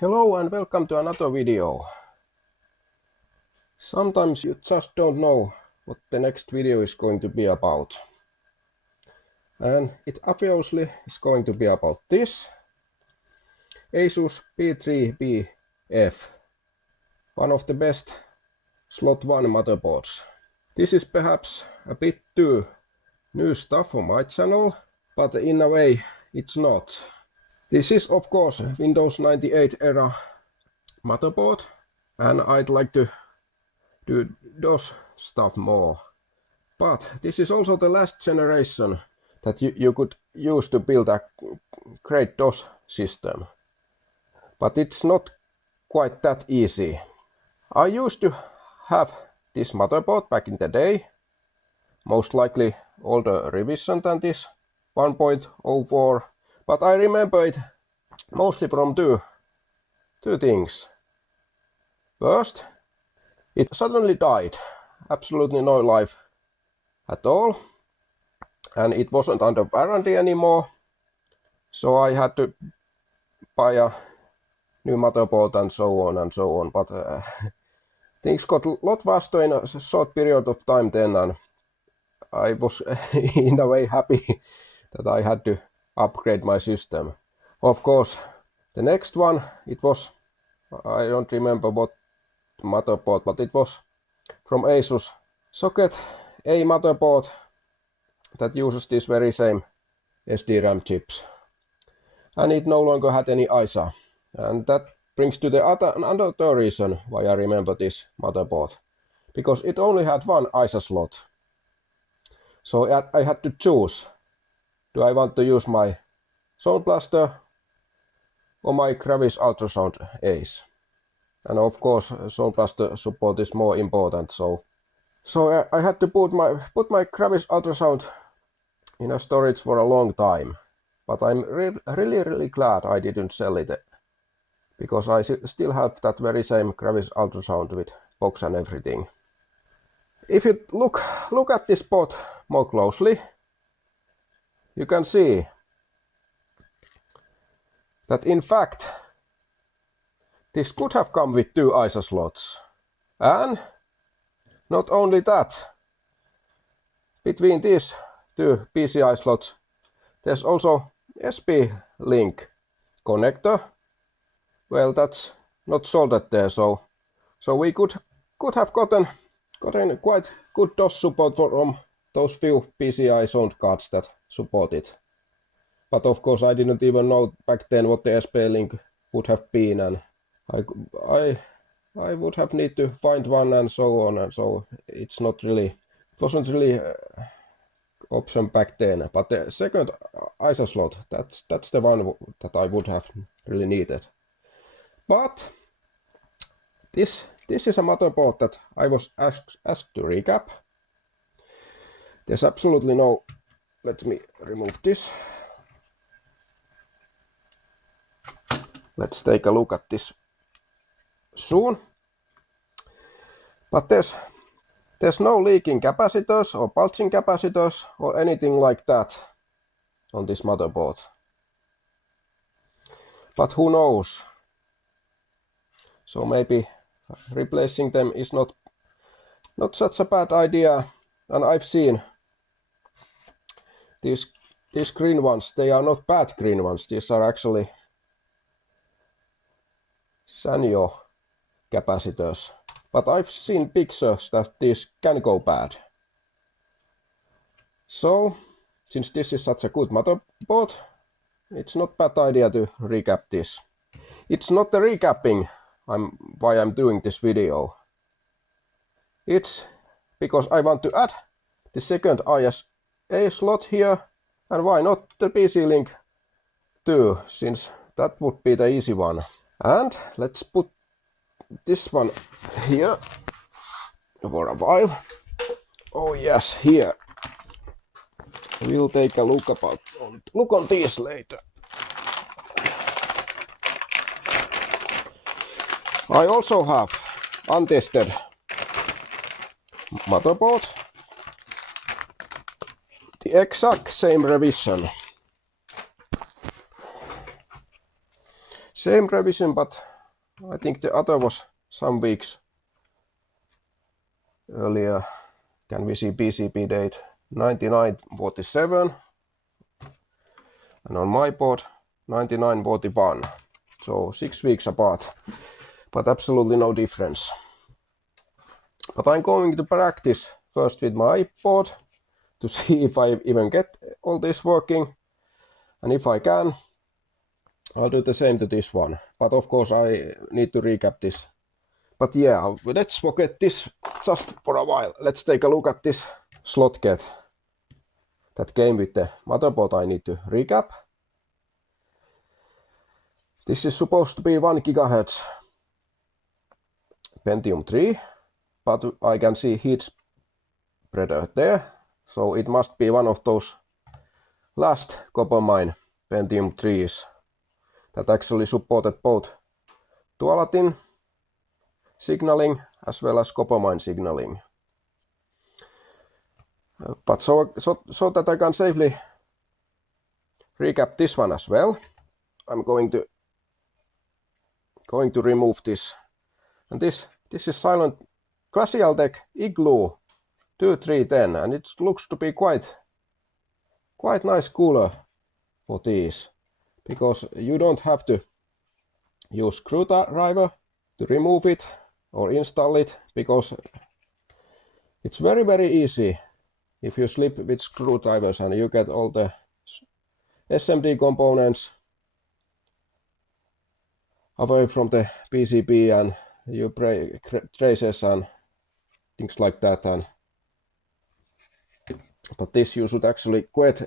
Hello and welcome to another video. Sometimes you just don't know what the next video is going to be about. And it obviously is going to be about this Asus P3B-F, one of the best slot 1 motherboards. This is perhaps a bit too new stuff on my channel, but in a way it's not. This is of course Windows 98 era motherboard, and I'd like to do DOS stuff more. But this is also the last generation that you could use to build a great DOS system. But it's not quite that easy. I used to have this motherboard back in the day, most likely older revision than this 1.04, but I remember it mostly from two things. First, it suddenly died, absolutely no life at all, and it wasn't under warranty anymore, so I had to buy a new motherboard and so on, but things got a lot faster in a short period of time then, and I was in a way happy that I had to upgrade my system. Of course, the next one, it was, I don't remember what motherboard, but it was from Asus Socket, a motherboard that uses this very same SDRAM chips, and it no longer had any ISA, and that brings to the another reason why I remember this motherboard, because it only had one ISA slot. So I had to choose, do I want to use my Sound Blaster or my Gravis Ultrasound Ace? And of course Sound Blaster support is more important, so I had to put my Gravis Ultrasound in a storage for a long time. But I'm really glad I didn't sell it, because I still have that very same Gravis Ultrasound with box and everything. If you look at this board more closely, you can see that in fact this could have come with two ISA slots. And not only that, between these two PCI slots there's also SBlink connector. Well, that's not soldered there, so we could have gotten quite good DOS support from those few PCI sound cards that support it. But of course I didn't even know back then what the SBlink would have been, and I would have need to find one and so on, and so it wasn't really option back then. But the second ISA slot, that's the one that I would have really needed. But this is a motherboard that I was asked to recap. There's absolutely no, let me remove this. Let's take a look at this soon. But there's no leaking capacitors or pulsing capacitors or anything like that on this motherboard. But who knows? So maybe replacing them is not such a bad idea. And I've seen these green ones. They are not bad green ones. These are actually Sanyo capacitors. But I've seen pictures that these can go bad. So, since this is such a good motherboard, it's not a bad idea to recap this. It's not the recapping why I'm doing this video. It's because I want to add the second ISA slot here, and why not the PC-Link too, since that would be the easy one. And let's put this one here for a while. Oh yes, here. We'll take a look on these later. I also have untested motherboard, the exact same revision. Same revision, but I think the other was some weeks earlier. Can we see PCB date 9947, and on my board 9941. So 6 weeks apart, but absolutely no difference. But I'm going to practice first with my board to see if I even get all this working, and if I can, I'll do the same to this one. But of course I need to recap this. But yeah, let's forget this just for a while. Let's take a look at this Slotket that came with the motherboard. I need to recap. This is supposed to be 1 GHz Pentium 3, but I can see heat spreader there, so it must be one of those last Coppermine Pentium 3s that actually supported both Dual-in signaling as well as Coppermine signaling. But so that I can safely recap this one as well, I'm going to remove this. And this is silent Glacial Tech Igloo 2310, and it looks to be quite nice cooler for these, because you don't have to use screwdriver to remove it or install it, because it's very easy if you slip with screwdrivers and you get all the SMD components away from the PCB and you break traces and things like that. But this you should actually get,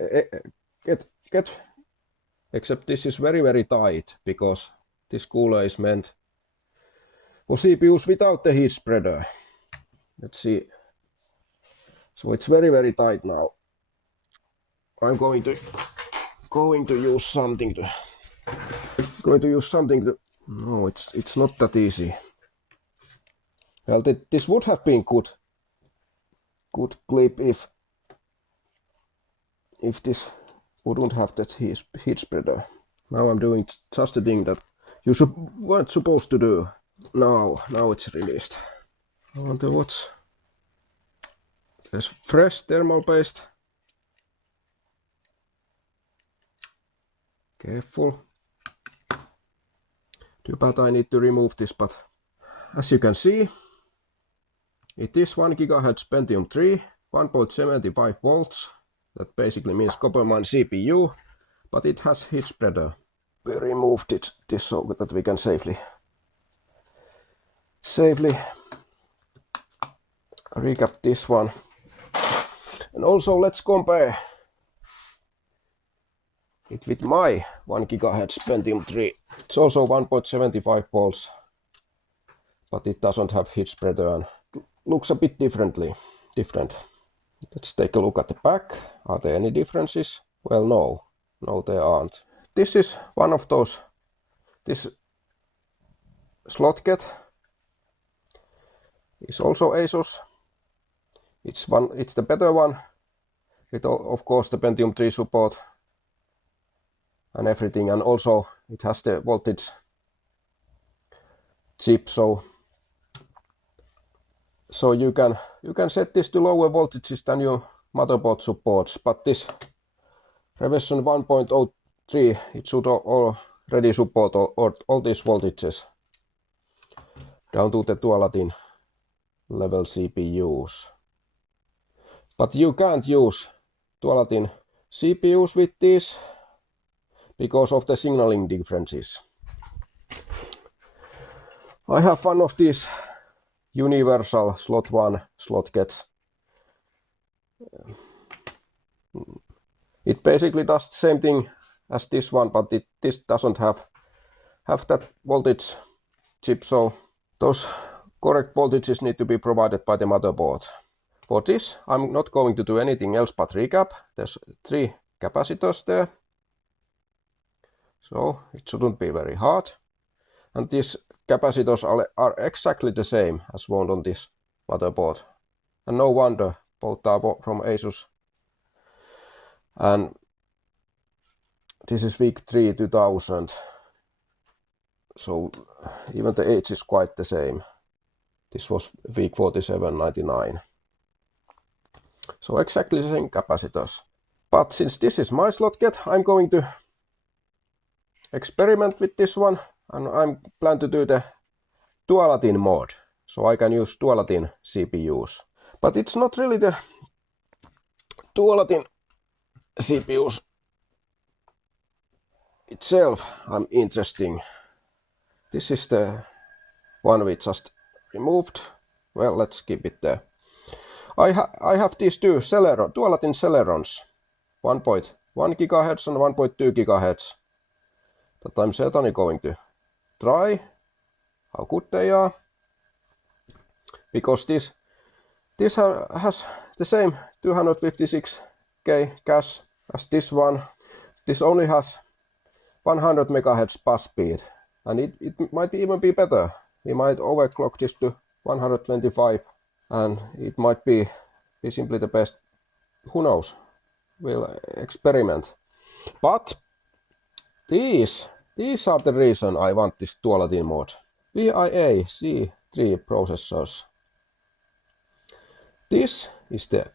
except this is very tight, because this cooler is meant for CPUs without the heat spreader. Let's see. So it's very tight now. I'm going to use something to no, it's not that easy. Well, this would have been good clip if this wouldn't have that heat spreader. Now I'm doing just the thing that you weren't supposed to do. Now it's released. I wonder what's... There's fresh thermal paste. Careful. Too bad I need to remove this, but as you can see, it is 1 GHz Pentium 3, 1.75 volts. That basically means Coppermine CPU, but it has heat spreader. We removed this so that we can safely recap this one. And also let's compare it with my 1 GHz Pentium 3. It's also 1.75 volts, but it doesn't have heat spreader and looks a bit different. Let's take a look at the back. Are there any differences? Well, no there aren't. This is one of those, this Slotket is also Asus. It's the better one, with of course the Pentium 3 support and everything, and also it has the voltage chip, so you can set this to lower voltages than your motherboard supports. But this revision 1.03, it should already support all these voltages down to the Dual-in level CPUs. But you can't use Dual-in CPUs with this because of the signaling differences. I have one of these universal slot 1 Slotkets. It basically does the same thing as this one, but this doesn't have that voltage chip, so those correct voltages need to be provided by the motherboard. For this, I'm not going to do anything else but recap. There's 3 capacitors there, so it shouldn't be very hard. And these capacitors are exactly the same as found on this motherboard. And no wonder, both are from Asus. And this is week 3 2000. so even the age is quite the same. This was week 47.99. So exactly the same capacitors. But since this is my Slotket, I'm going to experiment with this one, and I'm plan to do the dual-in mode, so I can use dual-in CPUs. But it's not really the dual-in CPUs itself I'm interesting. This is the one we just removed. Well, let's keep it there. I have these two dual-in Celerons, 1.1 GHz and 1.2 GHz, that I'm certainly going to try how good they are, because this has the same 256K cache as this one. This only has 100 MHz bus speed, and it might even be better. We might overclock this to 125, and it might be simply the best. Who knows? We'll experiment. But these are the reason I want this dual-in mode. VIA C3 processors. This is the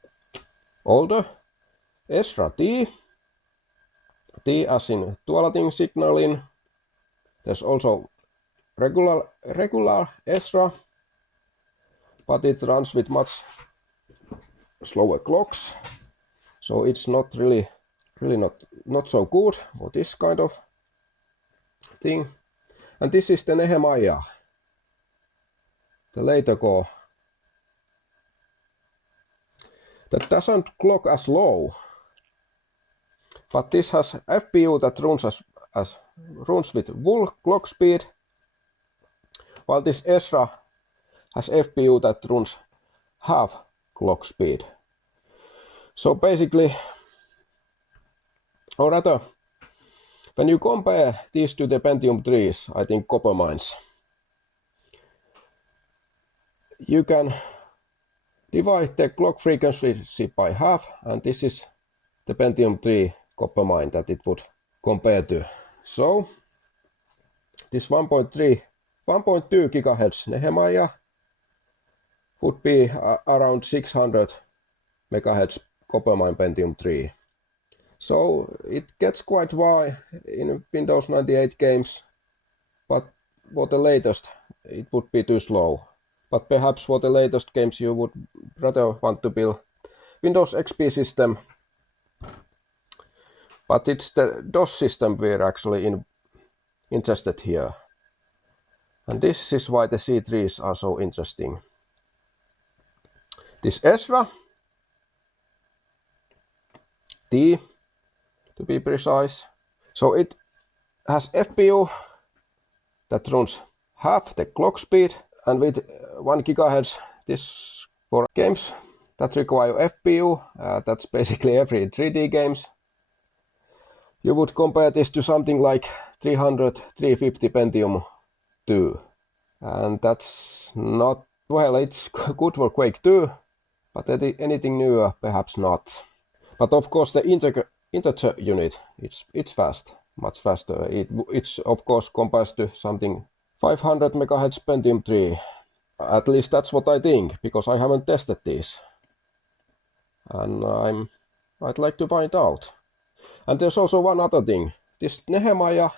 older Ezra-T. T as in dual-in signaling. There's also regular Ezra, but it runs with much slower clocks, so it's not really not so good for this kind of thing. And this is the Nehemiah, the later core, that doesn't clock as low, but this has FPU that runs with full clock speed, while this Ezra has FPU that runs half clock speed. So basically, or rather, when you compare these to the Pentium 3s, I think copper mines, you can divide the clock frequency by half, and this is the Pentium 3 copper mine that it would compare to. So this 1.2 GHz Nehemiah would be around 600 MHz copper mine Pentium 3. So it gets quite wide in Windows 98 games, but for the latest it would be too slow. But perhaps for the latest games you would rather want to build Windows XP system. But it's the DOS system we're actually interested here. And this is why the C3s are so interesting. This Ezra T, to be precise. So it has FPU that runs half the clock speed, and with 1 GHz, this for games that require FPU, that's basically every 3D games. You would compare this to something like 350 Pentium 2. And that's not, well, it's good for Quake 2, but anything newer, perhaps not. But of course the integer unit, it's fast, much faster. It's of course compares to something 500 MHz Pentium 3. At least that's what I think, because I haven't tested these. And I'd like to find out. And there's also one other thing. This Nehemiah,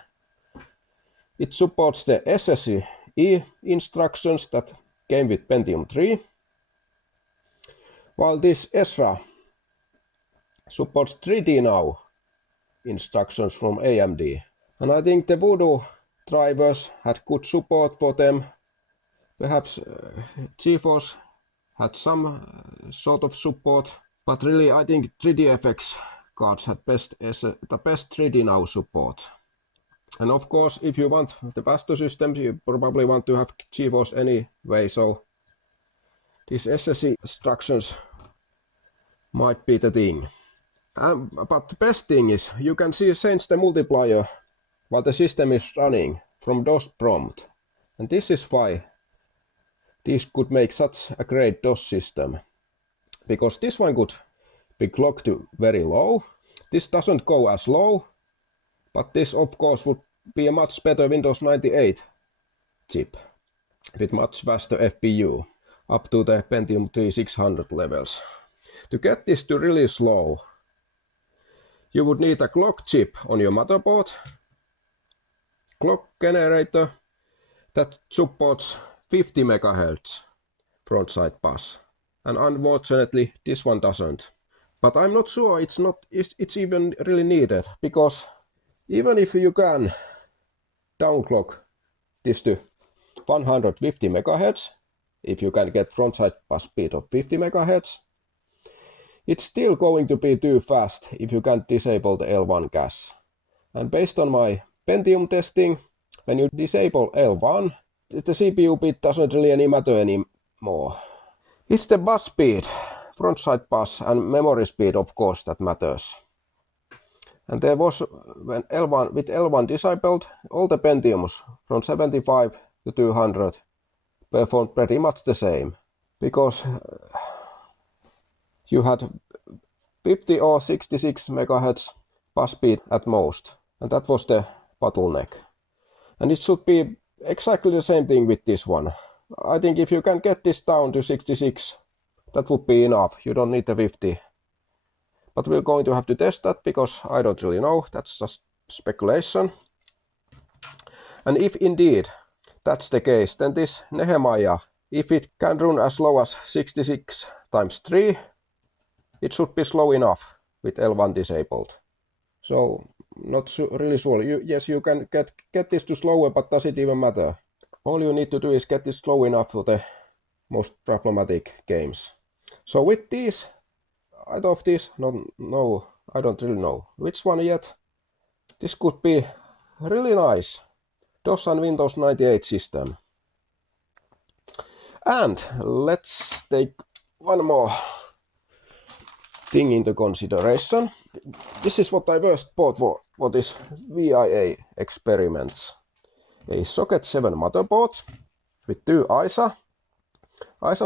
it supports the SSE instructions that came with Pentium 3, while this Ezra supports 3D Now instructions from AMD. And I think the Voodoo drivers had good support for them. Perhaps GeForce had some sort of support, but really I think 3DFX cards had the best 3D Now support. And of course, if you want the faster systems, you probably want to have GeForce anyway, so these SSE instructions might be the thing. But the best thing is you can change the multiplier while the system is running from DOS prompt. And this is why this could make such a great DOS system. Because this one could be clocked to very low. This doesn't go as low, but this of course would be a much better Windows 98 chip with much faster FPU, up to the Pentium 3 600 levels. To get this to really slow, you would need a clock chip on your motherboard, clock generator that supports 50 MHz frontside bus, and unfortunately this one doesn't. But I'm not sure it's even really needed, because even if you can downclock this to 150 MHz, if you can get frontside bus speed of 50 MHz, it's still going to be too fast if you can't disable the L1 cache. And based on my Pentium testing, when you disable L1, the CPU bit doesn't really matter anymore. It's the bus speed, frontside bus, and memory speed, of course, that matters. And there was, when with L1 disabled, all the Pentiums from 75 to 200 performed pretty much the same, because you had 50 or 66 MHz bus speed at most, and that was the bottleneck. And it should be exactly the same thing with this one. I think if you can get this down to 66, that would be enough. You don't need the 50. But we're going to have to test that, because I don't really know. That's just speculation. And if indeed that's the case, then this Nehemiah, if it can run as low as 66 times 3, it should be slow enough with L1 disabled. So not really sure. Yes, you can get this to slower, but does it even matter? All you need to do is get this slow enough for the most problematic games. So with these, out of this, no, I don't really know which one yet. This could be really nice. DOS and Windows 98 system. And let's take one more thing into consideration. This is what I first bought for this VIA experiments. A socket 7 motherboard with 2 ISA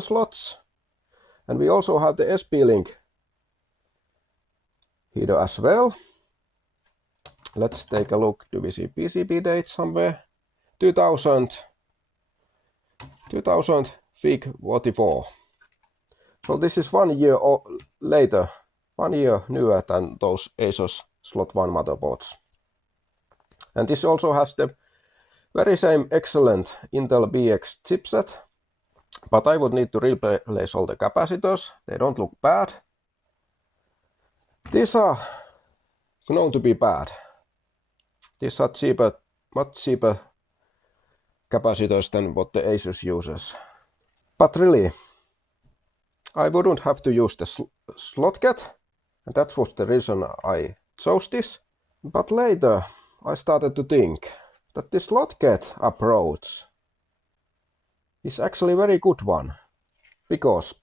slots, and we also have the SBlink header as well. Let's take a look. Do we see PCB date somewhere? 2000 Fig 44. So this is 1 year later, 1 year newer than those Asus slot 1 motherboards. And this also has the very same excellent Intel BX chipset, but I would need to replace all the capacitors. They don't look bad. These are known to be bad. These are cheaper, much cheaper capacitors than what the Asus uses. But really, I wouldn't have to use the Slotket, and that was the reason I chose this. But later I started to think that the Slotket approach is actually a very good one, because,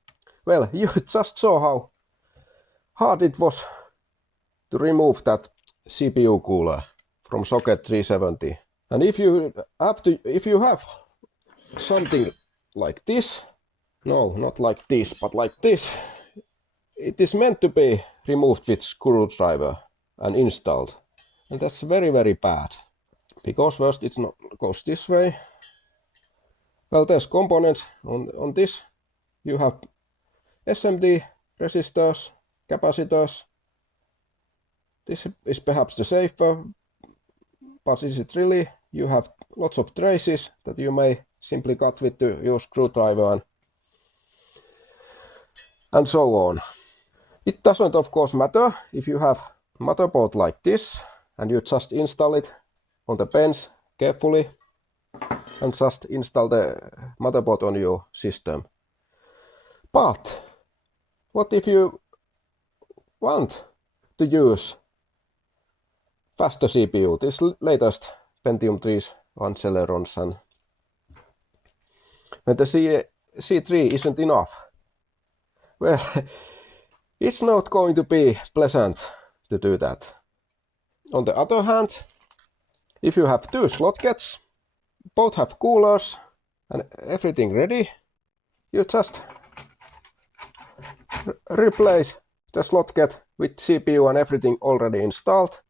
well, you just saw how hard it was to remove that CPU cooler from socket 370. And if you have something like this, no, not like this, but like this, it is meant to be removed with screwdriver and installed. And that's very, very bad, because first it goes this way. Well, there's components on this. You have SMD, resistors, capacitors. This is perhaps the safer, but is it really? You have lots of traces that you may simply cut with your screwdriver and so on. It doesn't, of course, matter if you have a motherboard like this and you just install it on the bench carefully and just install the motherboard on your system. But what if you want to use faster CPU, this latest Pentium 3 and Celerons, and when the C3 isn't enough? Well, it's not going to be pleasant to do that. On the other hand, if you have 2 Slotkets, both have coolers and everything ready, you just replace the Slotket with CPU and everything already installed,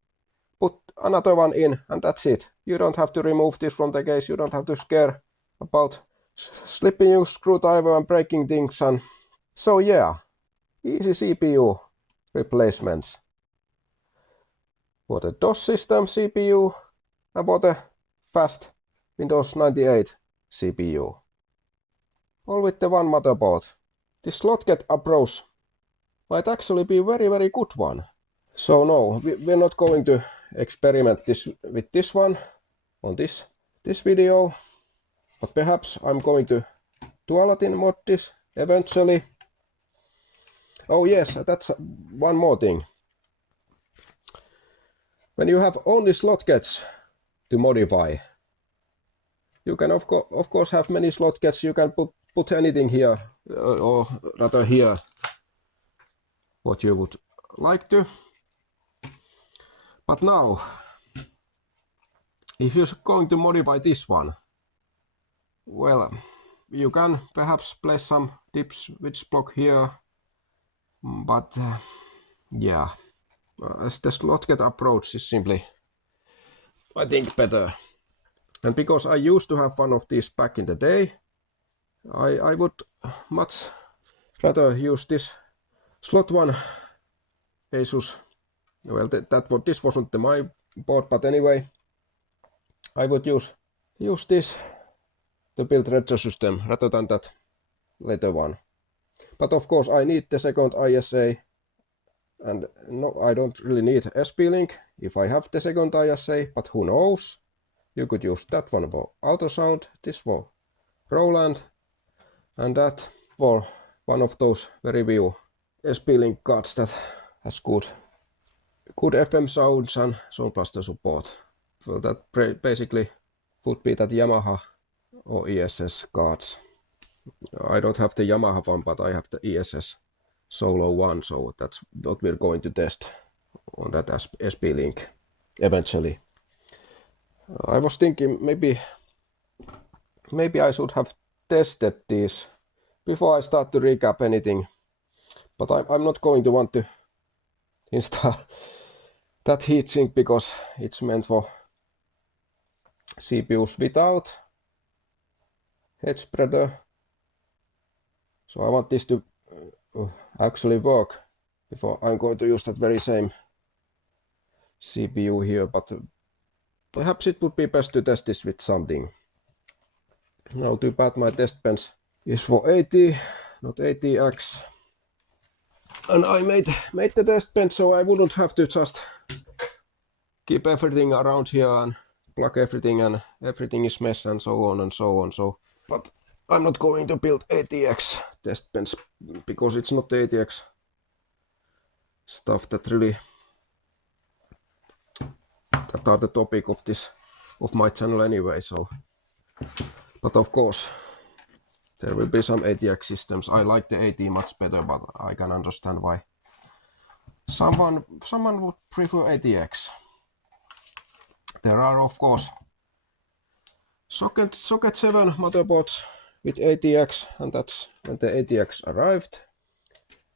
put another one in, and that's it. You don't have to remove this from the case, you don't have to scare about slipping your screwdriver and breaking things. And so yeah, easy CPU replacements for the DOS system CPU and for the fast Windows 98 CPU. All with the one motherboard. This Slotket approach might actually be very good one. So no, we're not going to experiment this with this one on this video, but perhaps I'm going to dual-latin mod this eventually. Oh yes, that's one more thing. When you have only Slotkets to modify, you can of course have many Slotkets. You can put anything here, or rather here, what you would like to. But now, if you're going to modify this one, well, you can perhaps place some deep switch block here, but yeah, the Slotket approach is simply, I think, better. And because I used to have one of these back in the day, I would much rather use this slot one Asus. Well, this wasn't my board, but anyway, I would use this to build retro system rather than that later one. But of course, I need the second ISA, and no, I don't really need SBlink if I have the second ISA, but who knows? You could use that one for ultrasound, this for Roland, and that for one of those very few SBlink cards that has good FM sounds and Sound Blaster support. So that basically would be that Yamaha or ESS cards. I don't have the Yamaha one, but I have the ESS Solo one, so that's what we're going to test on that SBlink eventually. I was thinking maybe I should have tested these before I start to recap anything, but I'm not going to want to install that heatsink because it's meant for CPUs without head spreader. So I want this to actually work before I'm going to use that very same CPU here, but perhaps it would be best to test this with something. Now too bad my test bench is for 80, not 80X. And I made the test bench so I wouldn't have to just keep everything around here and plug everything, and everything is mess and so on and so on. So, but I'm not going to build 80X test bench because it's not 80X stuff that really that are the topic of my channel anyway. So, but of course there will be some 80X systems. I like the 80 much better, but I can understand why someone would prefer 80X. There are of course socket 7 motherboards with 80X, and that's when the 80X arrived,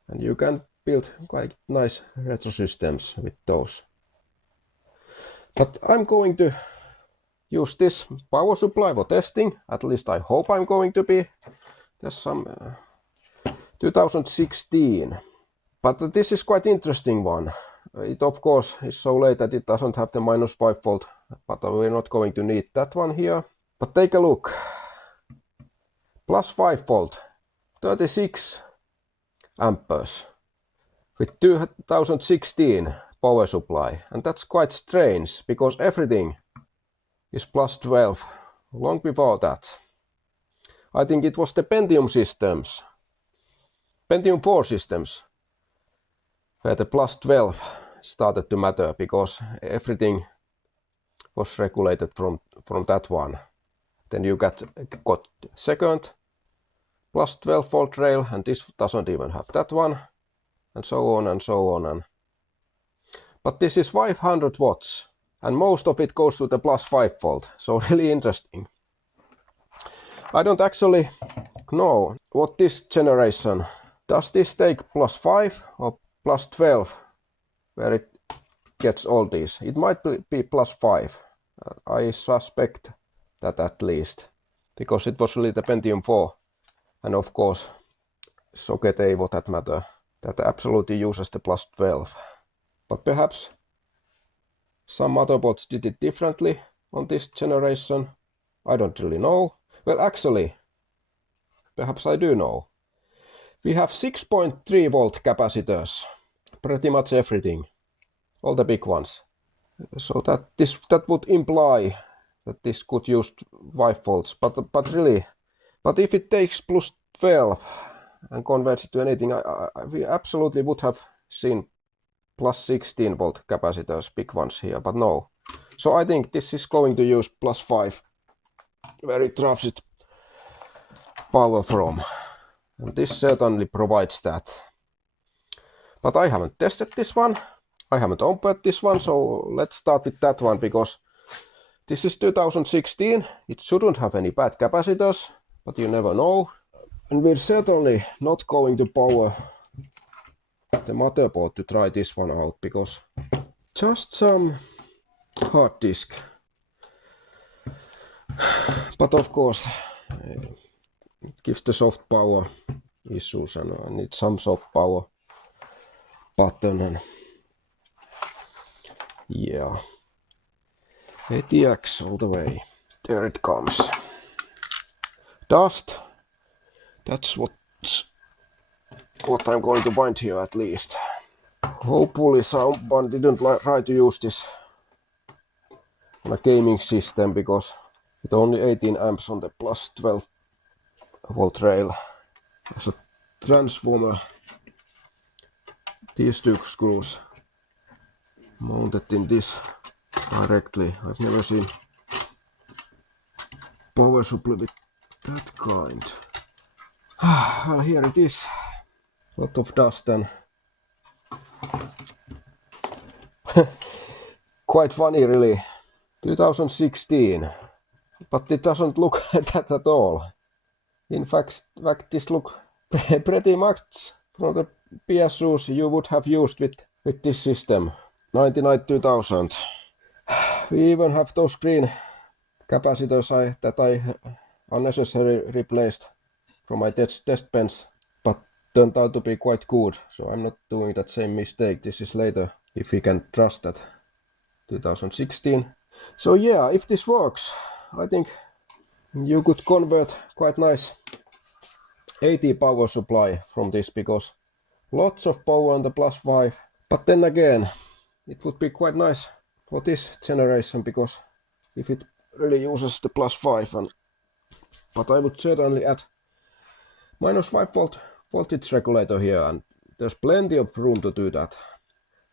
and you can build quite nice retro systems with those. But I'm going to use this power supply for testing, at least I hope I'm going to be. There's some 2016, but this is quite interesting one. It of course is so late that it doesn't have the -5 volt, but we're not going to need that one here. But take a look. +5 volt, 36 amperes with 2016 power supply, and that's quite strange because everything is +12 long before that. I think it was the Pentium 4 systems where the +12 started to matter because everything was regulated from that one. Then you got second +12 volt rail, and this doesn't even have that one, and so on and so on. But this is 500 watts, and most of it goes to the +5 volt, so really interesting. I don't actually know what this generation, does this take +5 or +12 where it gets all these? It might be +5. I suspect that at least. because it was really the Pentium 4, and of course socket A for that matter, that absolutely uses the plus 12. But perhaps some motherboards did it differently on this generation. I don't really know. Well, actually, perhaps I do know. We have 6.3 volt capacitors, pretty much everything, all the big ones. So that would imply that this could use 5 volts, but really, but if it takes plus 12 and converts it to anything, we absolutely would have seen plus 16 volt capacitors, big ones here, but no. So I think this is going to use plus 5, where it draws its power from. And this certainly provides that. But I haven't tested this one. I haven't opened this one, so let's start with that one, because this is 2016. It shouldn't have any bad capacitors, but you never know. And we're certainly not going to power the motherboard to try this one out, because just some hard disk. But of course, it gives the soft power issues, and I need some soft power button, and yeah, ATX all the way. There it comes. Dust. That's what I'm going to find here, at least. Hopefully someone didn't try to use this on a gaming system, because with only 18 amps on the plus 12 volt rail. There's a transformer. These two screws mounted in this directly. I've never seen power supply with that kind. Well, here it is. Lot of dust and quite funny, really. 2016, but it doesn't look like that at all. In fact, this looks pretty much from the Asus you would have used with this system. 99-2000. We even have those green capacitors that I unnecessarily replaced from my test bench, but turned out to be quite good, so I'm not doing that same mistake. This is later, if we can trust that. 2016. So yeah, if this works, I think you could convert quite nice 80 power supply from this, because lots of power on the plus 5. But then again, it would be quite nice for this generation, because if it really uses the plus 5, but I would certainly add minus 5 volt voltage regulator here, and there's plenty of room to do that.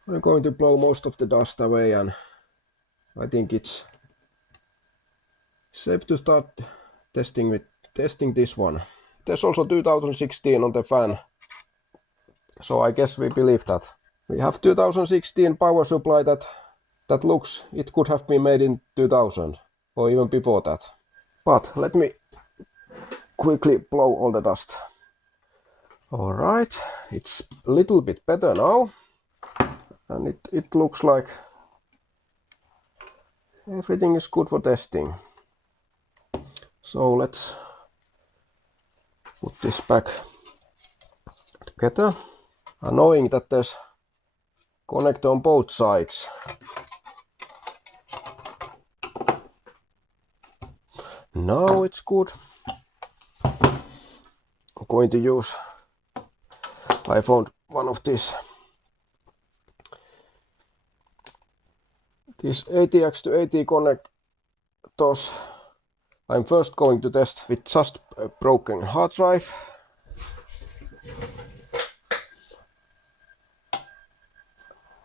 I'm going to blow most of the dust away, and I think it's safe to start testing this one. There's also 2016 on the fan, so I guess we believe that. We have 2016 power supply that looks, it could have been made in 2000 or even before that. But let me quickly blow all the dust. Alright, it's a little bit better now, and it looks like everything is good for testing. So let's put this back together. Knowing that there's connector on both sides. Now it's good. I'm going to use, I found one of these ATX to AT connectors. I'm first going to test with just a broken hard drive.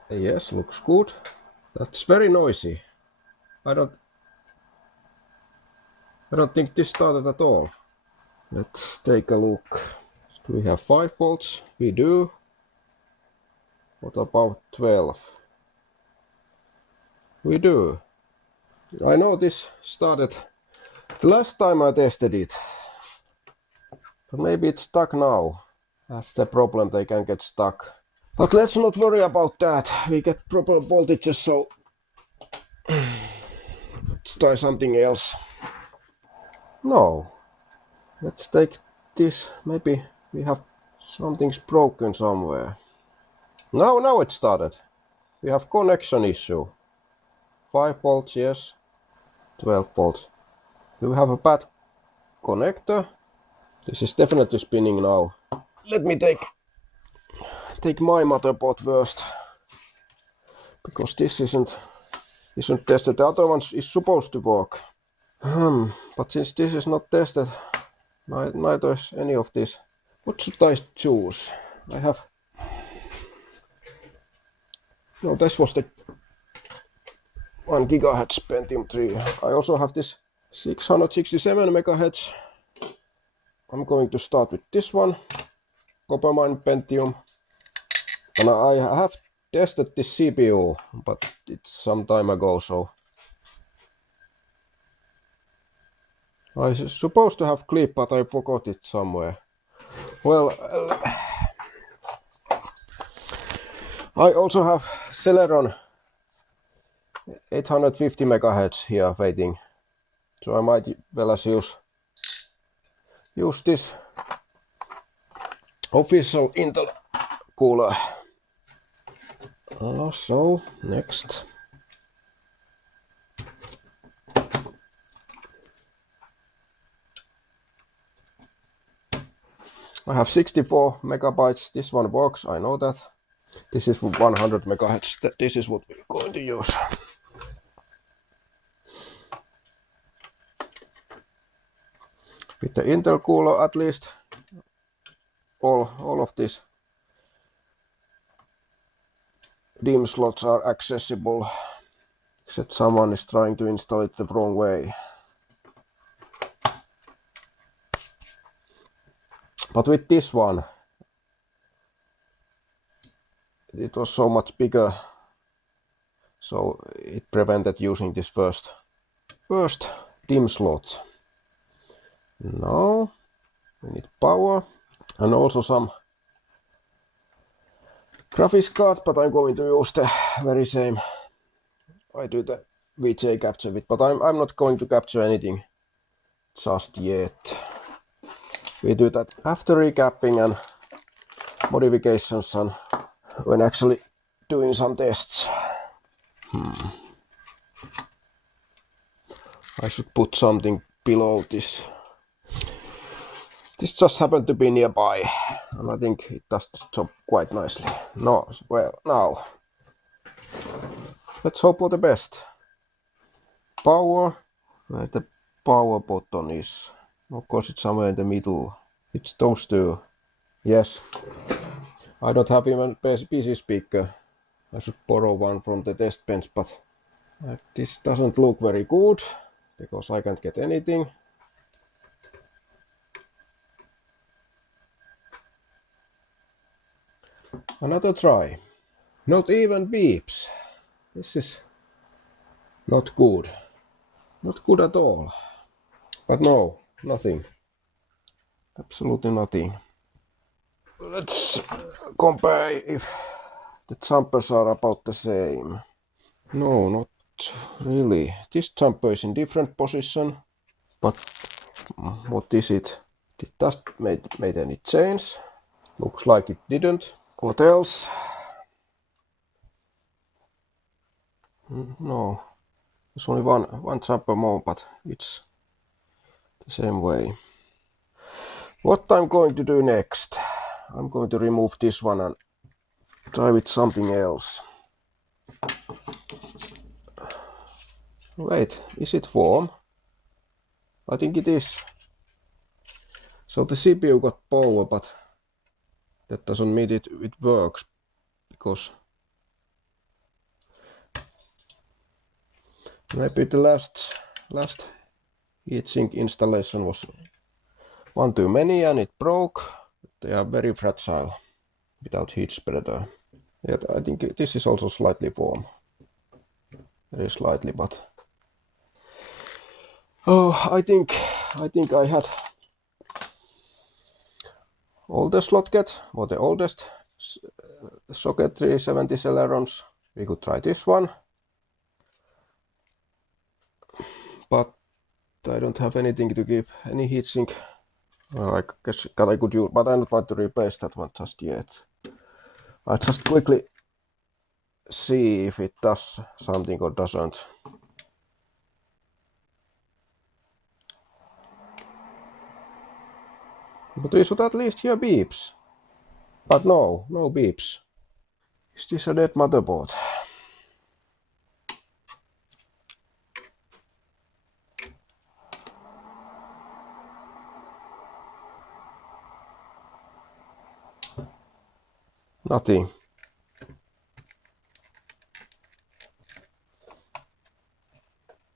Yes, looks good. That's very noisy. I don't think this started at all. Let's take a look. Do we have 5 volts? We do. What about 12? We do. I know this started the last time I tested it, but maybe it's stuck now. That's the problem, they can get stuck. But let's not worry about that. We get proper voltages, so let's try something else. No. Let's take this. Maybe we have something's broken somewhere. Now it started. We have connection issue. 5 volts, yes. 12 volts. Do we have a bad connector? This is definitely spinning now. Let me take my motherboard first, because this isn't tested. The other one is supposed to work. But since this is not tested, neither is any of this. What should I choose? I have... No, this was the 1 GHz Pentium 3. I also have this 667 MHz. I'm going to start with this one, Coppermine Pentium. And I have tested this CPU, but it's some time ago, so I was supposed to have clip, but I forgot it somewhere. Well, I also have Celeron 850 MHz here waiting, so I might well as use this official Intel cooler. So next, I have 64 megabytes. This one works, I know that. This is 100 megahertz. This is what we're going to use. With the Intel cooler, at least all of these DIMM slots are accessible, except someone is trying to install it the wrong way. But with this one, it was so much bigger, so it prevented using this first DIMM slot. Now we need power and also some graphics card, but I'm going to use the very same. I do the VJ capture with, but I'm not going to capture anything just yet. We do that after recapping and modifications and when actually doing some tests. I should put something below this. This just happened to be nearby, and I think it does the job quite nicely. No, well, now let's hope for the best. Power, where the power button is. Of course, it's somewhere in the middle. It's those two. Yes. I don't have even PC speaker. I should borrow one from the test bench, but this doesn't look very good because I can't get anything. Another try. Not even beeps. This is not good. Not good at all. But no, nothing. Absolutely nothing. Let's compare if the jumpers are about the same. No, not really. This jumper is in different position. But what is it? Did that made any change? Looks like it didn't. What else? No. There's only one jumper more, but it's the same way. What I'm going to do next? I'm going to remove this one and try with something else. Wait, is it warm? I think it is. So the CPU got power, but that doesn't mean it works, because maybe the last heatsink installation was one too many and it broke. They are very fragile without heat spreader. Yet I think this is also slightly warm. Very slightly, but oh, I think I had all the Slotket, or the oldest socket 370 Celerons. We could try this one, but I don't have anything to give any heatsink. Well, I guess I could use, but I don't want to replace that one just yet. I just quickly see if it does something or doesn't. But we should at least hear beeps. But no beeps. Is this a dead motherboard? Nothing.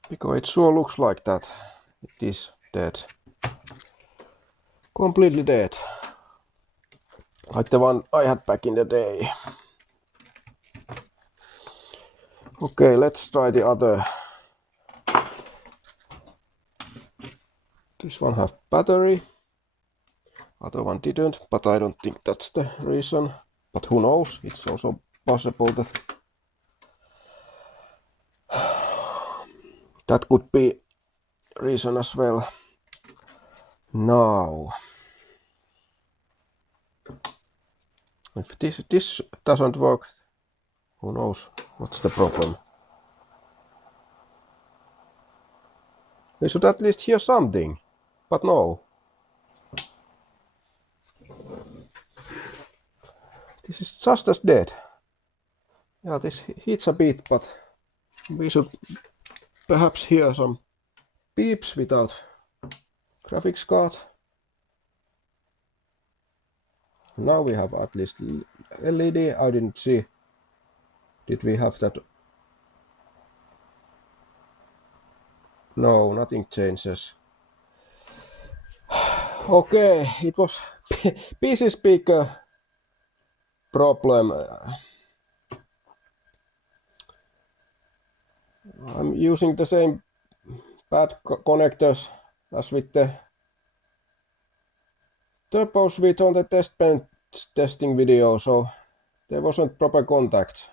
Because it sure looks like that. It is dead. Completely dead. Like the one I had back in the day. Okay, let's try the other. This one has battery. Other one didn't, but I don't think that's the reason. But who knows? It's also possible that that could be reason as well. Now, if this doesn't work, who knows what's the problem? We should at least hear something, but no. This is just as dead. Yeah, this hits a bit, but we should perhaps hear some beeps without graphics card. Now we have at least LED. I didn't see. Did we have that? No, nothing changes. Okay, it was PC speaker problem. I'm using the same bad connectors as with the turbo switch on the test bench testing video, so there wasn't proper contact.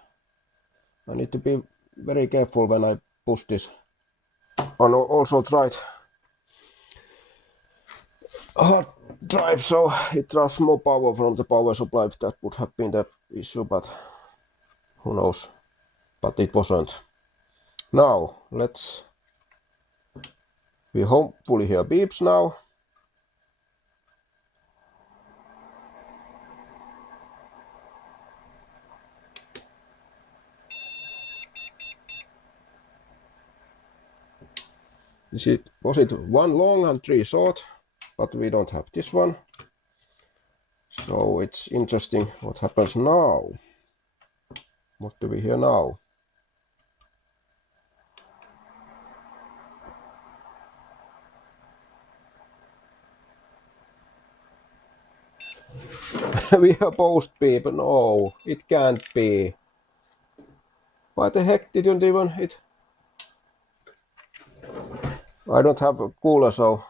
I need to be very careful when I push this. And also tried hard drive, so it draws more power from the power supply. That would have been the issue, but who knows. But it wasn't. Now we hopefully hear beeps now. Was it one long and three short? But we don't have this one. So it's interesting what happens now. What do we hear now? We have post beep. No, it can't be. Why the heck didn't even it? I don't have a cooler, so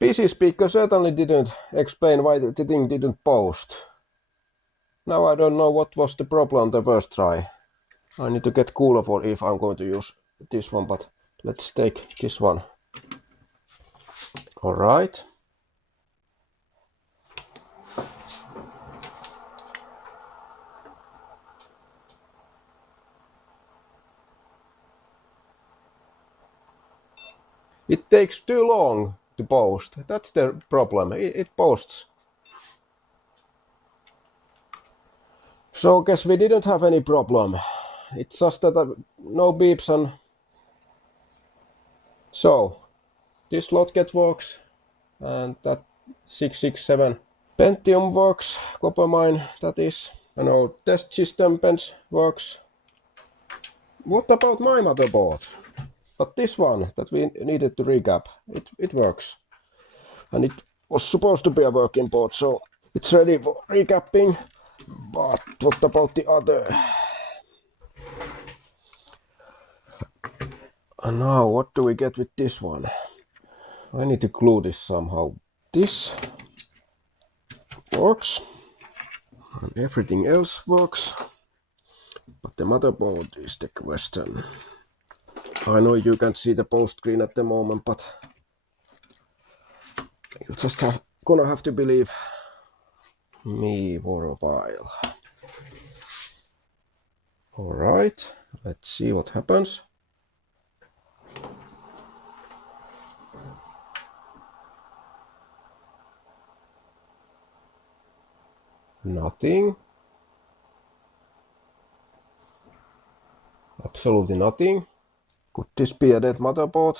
PC speaker certainly didn't explain why the thing didn't post. Now I don't know what was the problem the first try. I need to get cooler for if I'm going to use this one, but let's take this one. All right. It takes too long to post. That's the problem. It posts. So I guess we didn't have any problem. It's just that no beeps and so this Slotket works and that 667 Pentium works, copper mine that is, and our test system bench works. What about my motherboard? But this one that we needed to recap, it works. And it was supposed to be a working board, so it's ready for recapping. But what about the other? And now what do we get with this one? I need to glue this somehow. This works. And everything else works. But the motherboard is the question. I know you can't see the post screen at the moment, but You're just gonna have to believe me for a while. Alright, let's see what happens. Nothing. Absolutely nothing. Could this be a dead motherboard?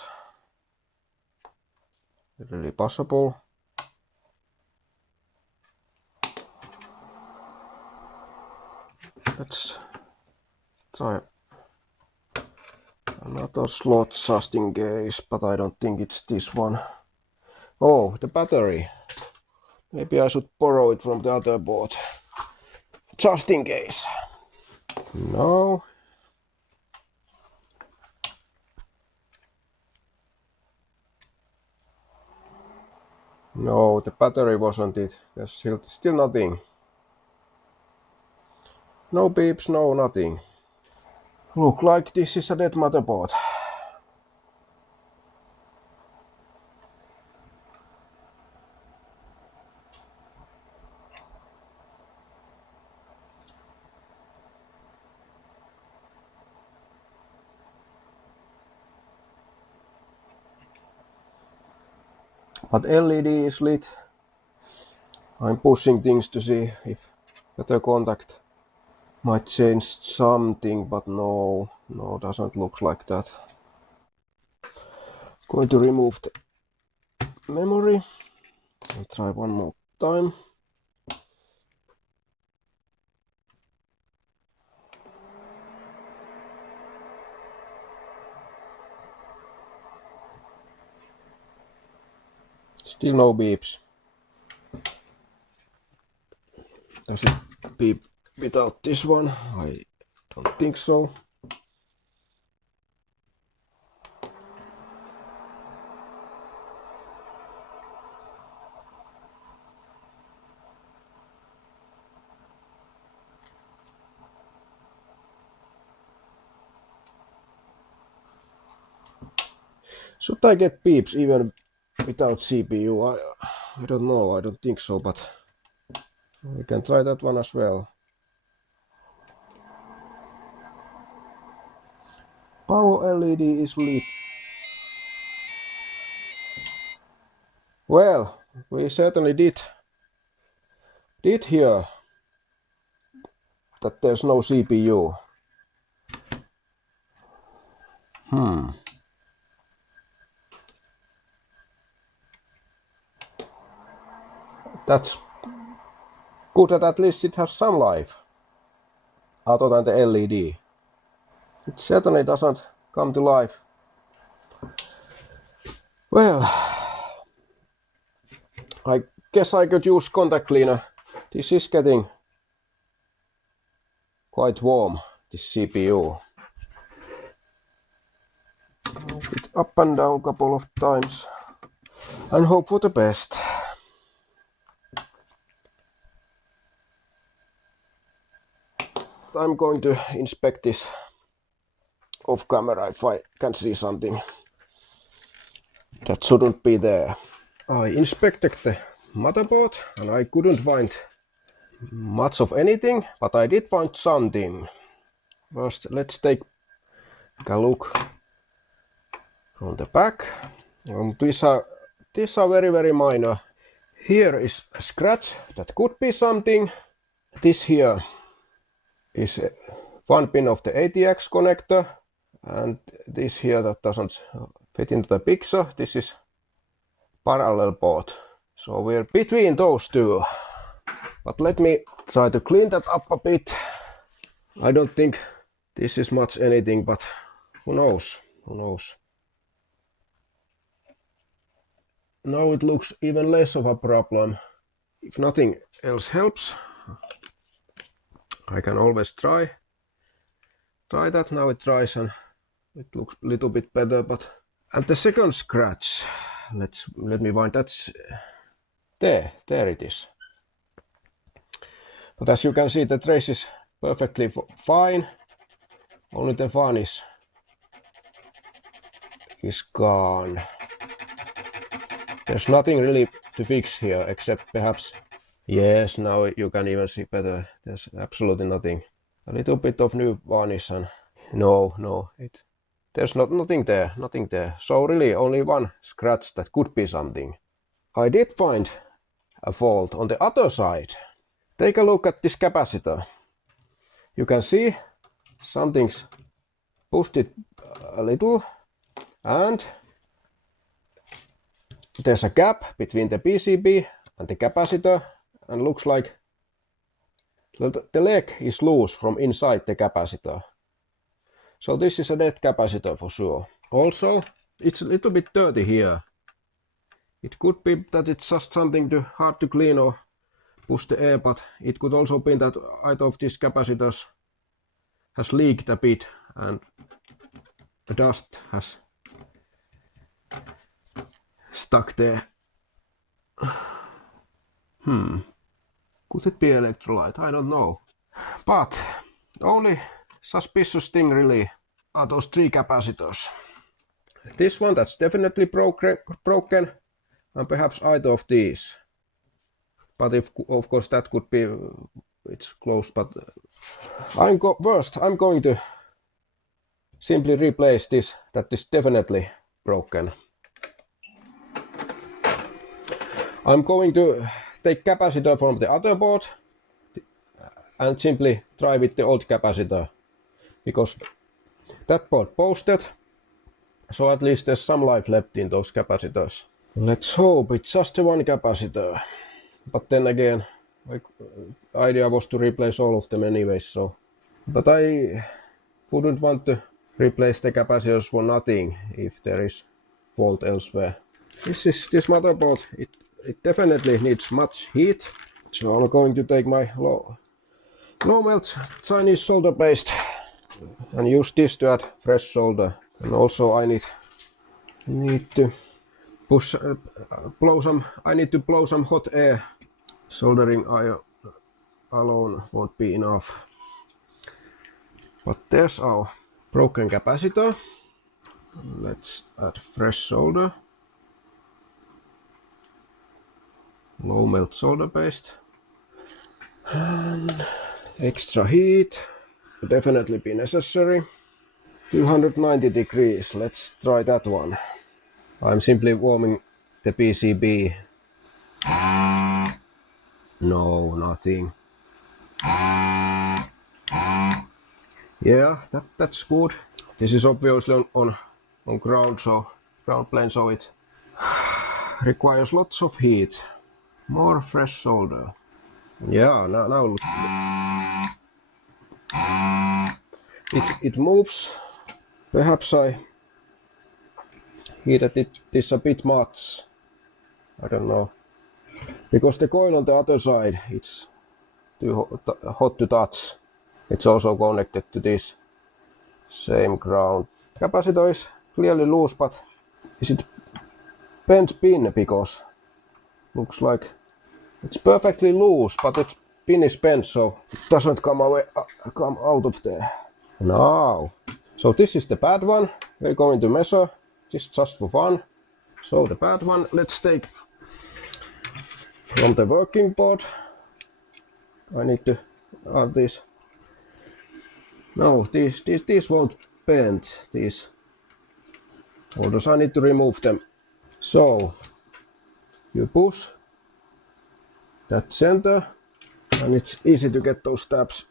Really possible. Let's try another slot just in case, but I don't think it's this one. Oh, the battery. Maybe I should borrow it from the other board. Just in case. No. No, the battery wasn't it. There's still nothing. No beeps, no nothing. Look like this is a dead motherboard. But LED is lit. I'm pushing things to see if better contact might change something, but no, doesn't look like that. Going to remove the memory and try one more time. Still no beeps. Does it beep without this one? I don't think so. Should I get beeps even without CPU? I don't know, I don't think so, but we can try that one as well. Power LED is lit. Well, we certainly did hear that there's no CPU. That's good that at least it has some life, other than the LED. It certainly doesn't come to life. Well, I guess I could use contact cleaner. This is getting quite warm, this CPU. Move it up and down a couple of times and hope for the best. I'm going to inspect this off camera if I can see something that shouldn't be there. I inspected the motherboard and I couldn't find much of anything, but I did find something. First, let's take a look from the back. These are very minor. Here is a scratch that could be something. This here is one pin of the ATX connector, and this here that doesn't fit into the picture. This is parallel port. So we're between those two. But let me try to clean that up a bit. I don't think this is much anything, but who knows? Now it looks even less of a problem. If nothing else helps, I can always try that. Now it dries and it looks a little bit better, but and the second scratch, let me find that. There it is. But as you can see, the trace is perfectly fine. Only the varnish is gone. There's nothing really to fix here, except perhaps... Yes, now you can even see better. There's absolutely nothing. A little bit of new varnish and... No, there's nothing there. So really only one scratch that could be something. I did find a fault on the other side. Take a look at this capacitor. You can see something's pushed it a little, and there's a gap between the PCB and the capacitor, and looks like the leg is loose from inside the capacitor. So this is a dead capacitor for sure. Also, it's a little bit dirty here. It could be that it's just something hard to clean or push the air, but it could also be that either of these capacitors has leaked a bit and the dust has stuck there. Could it be electrolyte? I don't know. But only suspicious thing really are those 3 capacitors. This one, that's definitely broken, and perhaps either of these. But of course that could be, it's closed, but first I'm going to simply replace this, that is definitely broken. I'm going to take capacitor from the other board and simply try with the old capacitor, because that board posted, so at least there's some life left in those capacitors. Let's hope it's just the one capacitor, but then again, the idea was to replace all of them anyway, so... But I wouldn't want to replace the capacitors for nothing if there is fault elsewhere. This motherboard, it definitely needs much heat, so I'm going to take my low melt Chinese solder paste and use this to add fresh solder. And also I need to blow some hot air. Soldering iron alone won't be enough. But there's our broken capacitor. Let's add fresh solder. Low melt solder paste. And extra heat will definitely be necessary. 290 degrees, let's try that one. I'm simply warming the PCB. No, nothing. Yeah, that's good. This is obviously on ground plane, so it requires lots of heat. More fresh solder. Yeah, now it moves. Perhaps I heated this a bit much. I don't know. Because the coil on the other side, it's too hot to touch. It's also connected to this same ground. Capacitor is clearly loose, but is it bent pin? Because looks like it's perfectly loose, but the pin is bent, so it doesn't come out of there. Now, so this is the bad one. We're going to measure this just for fun. So the bad one, let's take from the working board. I need to add this. No, these won't bend. These holders, I need to remove them. So you push that center, and it's easy to get those tabs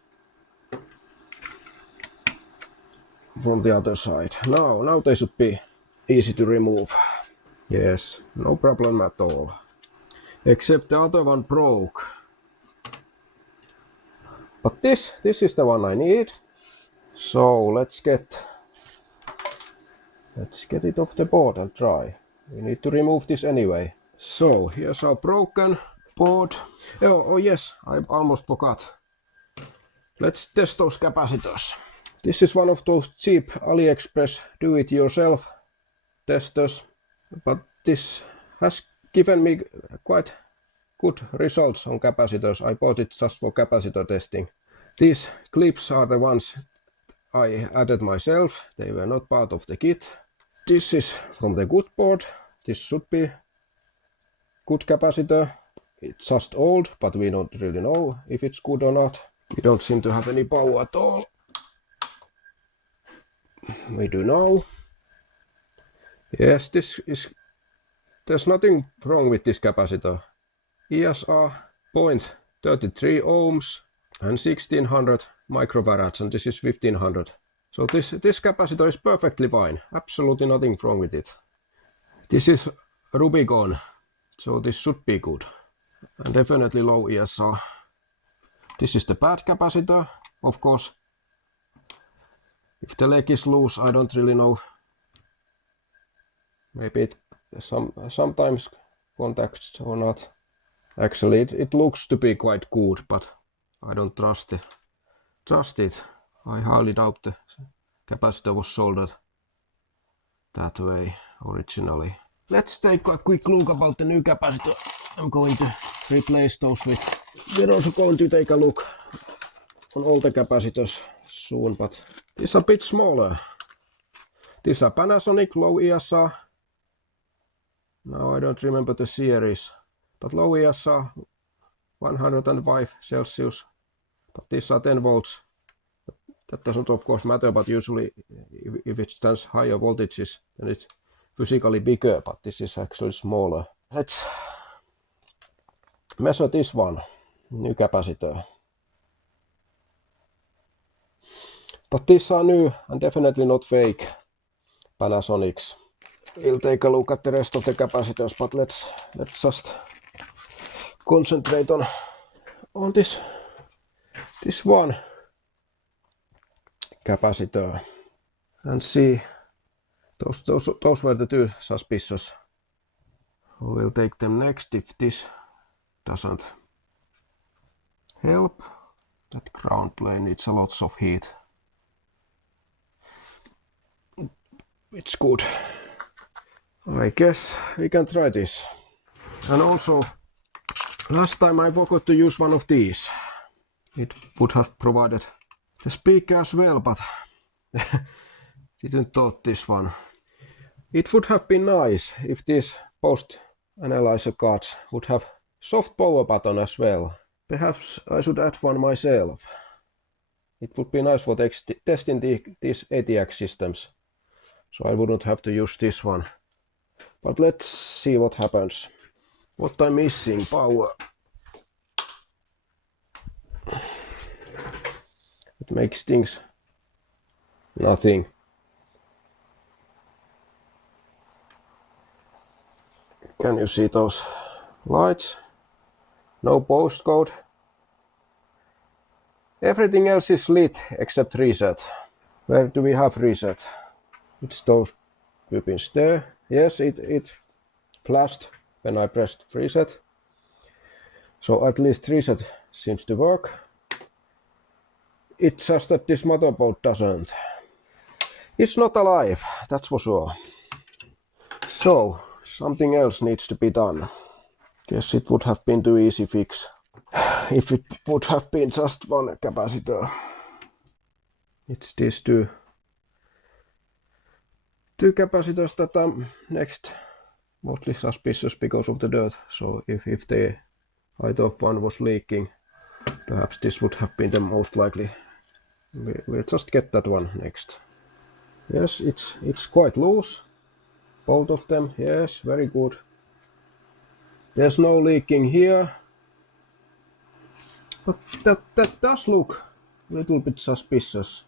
from the other side. Now they should be easy to remove. Yes, no problem at all. Except the other one broke. But this is the one I need. So let's get it off the board and try. We need to remove this anyway. So here's our broken board. Oh yes, I almost forgot. Let's test those capacitors. This is one of those cheap AliExpress do-it-yourself testers, but this has given me quite good results on capacitors. I bought it just for capacitor testing. These clips are the ones I added myself. They were not part of the kit. This is from the good board. This should be good capacitor. It's just old, but we don't really know if it's good or not. We don't seem to have any power at all. We do know. Yes, there's nothing wrong with this capacitor. ESR 0.33 ohms and 1600 microfarads, and this is 1500. So this capacitor is perfectly fine. Absolutely nothing wrong with it. This is Rubicon, so this should be good. And definitely low ESR. This is the bad capacitor, of course. If the leg is loose, I don't really know. Maybe it sometimes contacts or not. Actually, it looks to be quite good, but I don't trust it. I highly doubt the capacitor was soldered that way originally. Let's take a quick look about the new capacitor. I'm going to replace those with. We're also going to take a look on all the capacitors soon, but these are a bit smaller. These are Panasonic low ESR. Now I don't remember the series, but low ESR 105 Celsius, but these are 10 volts. That doesn't of course matter, but usually if it stands higher voltages, then it's physically bigger, but this is actually smaller. Let's measure this one, new capacitor. But these are new and definitely not fake Panasonics. We'll take a look at the rest of the capacitors, but let's just concentrate on this one capacitor and see. Those were the two suspicious. We'll take them next if this doesn't help. That ground plane needs a lot of heat. It's good. I guess we can try this. And also, last time I forgot to use one of these. It would have provided the speaker as well, but didn't thought this one. It would have been nice if these post analyzer cards would have soft power button as well. Perhaps I should add one myself. It would be nice for testing these ATX systems, so I wouldn't have to use this one. But let's see what happens. What I'm missing, power. It makes things nothing. Can you see those lights? No postcode. Everything else is lit except reset. Where do we have reset? It's those two pins there. Yes, it flashed when I pressed reset. So at least reset seems to work. It's just that this motherboard doesn't. It's not alive, that's for sure. So something else needs to be done. Guess it would have been too easy fix if it would have been just one capacitor. It's these two capacitors that I'm next mostly suspicious because of the dirt. So if the either one was leaking, perhaps this would have been the most likely. We'll just get that one next. Yes, it's quite loose. Both of them, yes, very good. There's no leaking here. But that does look a little bit suspicious.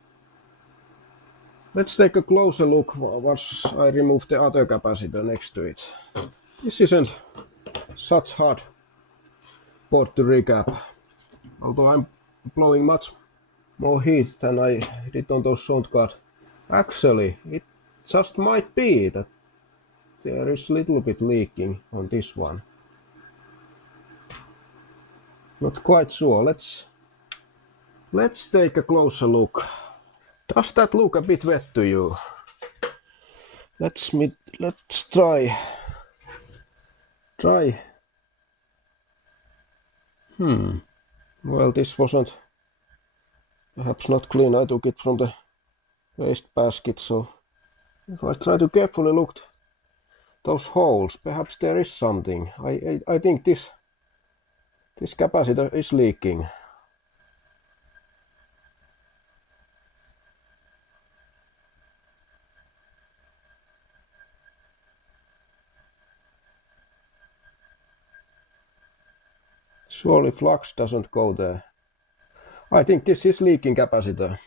Let's take a closer look once I remove the other capacitor next to it. This isn't such hard board to recap, although I'm blowing much more heat than I did on those sound card. Actually, it just might be that there is a little bit leaking on this one. Not quite sure. Let's take a closer look. Does that look a bit wet to you? Let's try. Well, this wasn't perhaps not clean. I took it from the waste basket, so if I try to carefully look those holes. Perhaps there is something. I think this capacitor is leaking. Surely flux doesn't go there. I think this is leaking capacitor.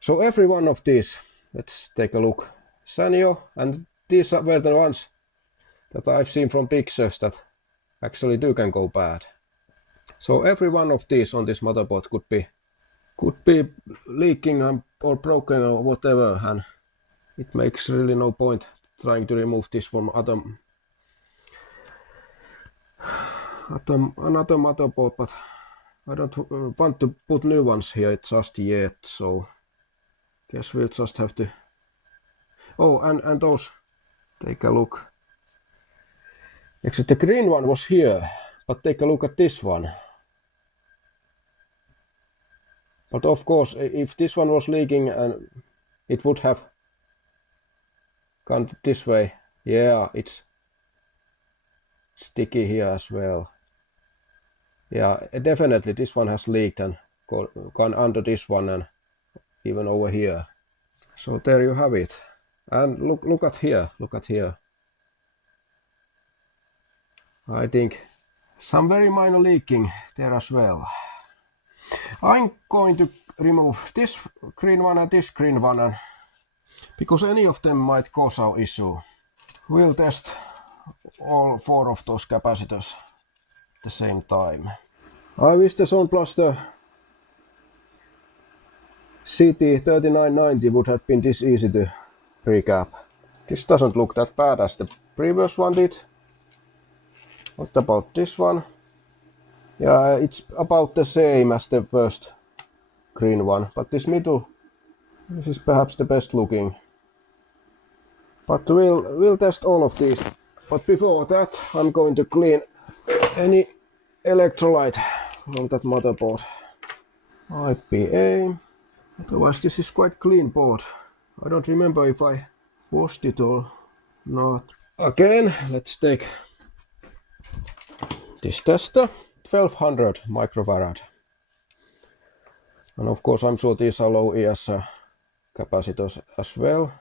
So every one of these, let's take a look. Sanyo, and these were the ones that I've seen from pictures that actually can go bad. So every one of these on this motherboard could be leaking or broken or whatever, and it makes really no point trying to remove this from another motherboard, but I don't want to put new ones here just yet, so guess we'll just have to. Oh, and those, take a look. Actually, the green one was here, but take a look at this one. But of course, if this one was leaking, and it would have gone this way. Yeah, it's sticky here as well. Yeah, definitely this one has leaked and gone under this one and even over here. So there you have it. And look at here, look at here. I think some very minor leaking there as well. I'm going to remove this green one and this green one, and because any of them might cause our issue. We'll test all 4 of those capacitors at the same time. I wish the Sound Blaster CT3990 would have been this easy to recap. This doesn't look that bad as the previous one did. What about this one? Yeah, it's about the same as the first green one, but this middle, this is perhaps the best looking. But we'll test all of these. But before that, I'm going to clean any electrolyte from that motherboard. IPA. Otherwise, this is quite clean board. I don't remember if I washed it or not. Again, let's take this tester, 1200 microfarad. And of course, I'm sure these are low ESR capacitors as well.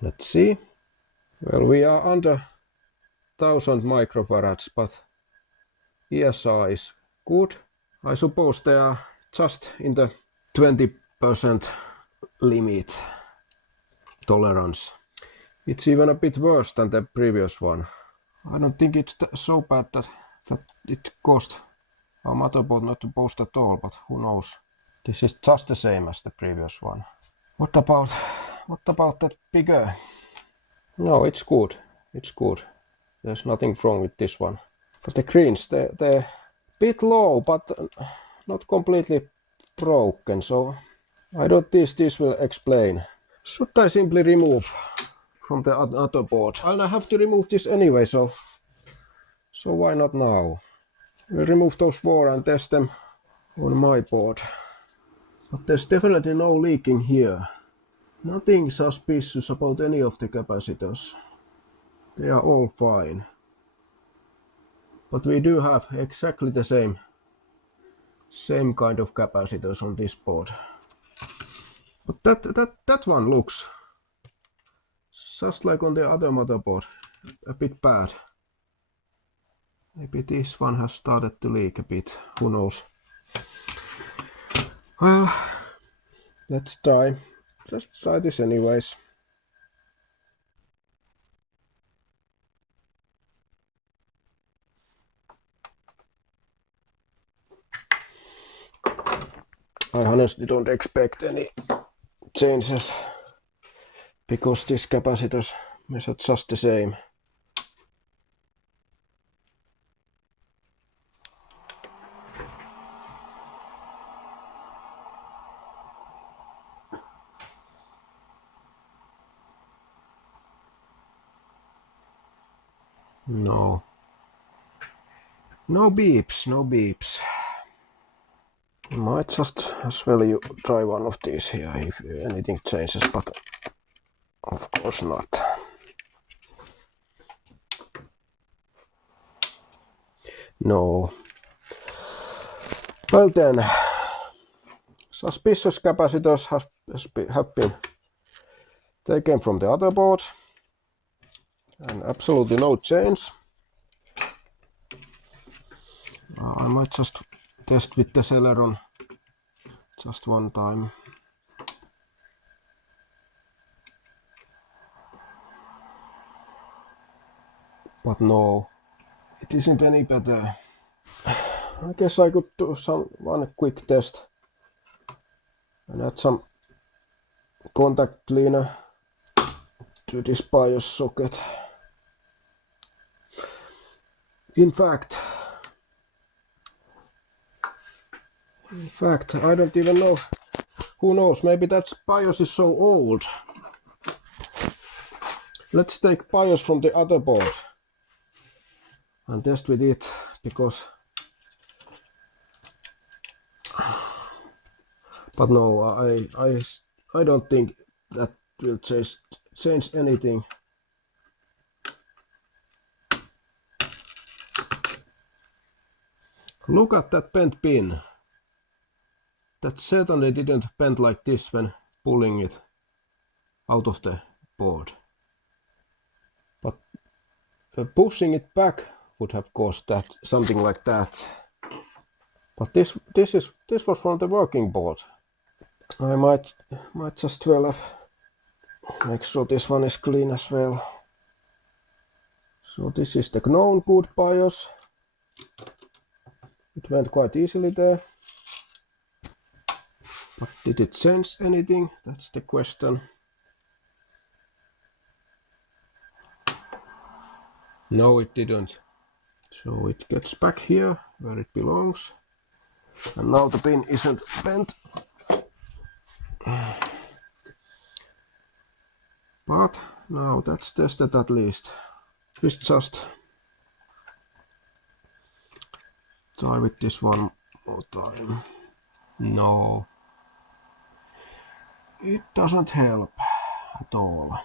Let's see. Well, we are under 1000 microfarads, but ESR is good. I suppose they are just in the 20% limit tolerance. It's even a bit worse than the previous one. I don't think it's so bad that it caused our motherboard not to boost at all, but who knows. This is just the same as the previous one. What about that bigger? No, it's good. It's good. There's nothing wrong with this one. But the greens, they're a bit low, but not completely broken, so I don't think this will explain. Should I simply remove from the other board? I'll have to remove this anyway, so why not now? We'll remove those 4 and test them on my board. But there's definitely no leaking here. Nothing suspicious about any of the capacitors. They are all fine. But we do have exactly the same kind of capacitors on this board. But that one looks just like on the other motherboard, a bit bad. Maybe this one has started to leak a bit, who knows. Well, let's try. Just try this anyways. I honestly don't expect any changes because these capacitors measure just the same. No. No beeps, no beeps. Might just as well try one of these here if anything changes, but of course not. No. Well then, suspicious capacitors have been taken from the other board, and absolutely no change. I might just test with the Celeron just one time. But no, it isn't any better. I guess I could do one quick test and add some contact cleaner to this BIOS socket. In fact, I don't even know. Who knows? Maybe that BIOS is so old. Let's take BIOS from the other board and test with it, because. But no, I don't think that will change anything. Look at that bent pin. That certainly didn't bend like this when pulling it out of the board. But pushing it back would have caused that, something like that. But this was from the working board. I might just make sure this one is clean as well. So this is the known good BIOS. It went quite easily there. But did it change anything? That's the question. No, it didn't. So it gets back here where it belongs. And now the pin isn't bent. But now that's tested at least. Let's just try with this one more time. No, it doesn't help at all.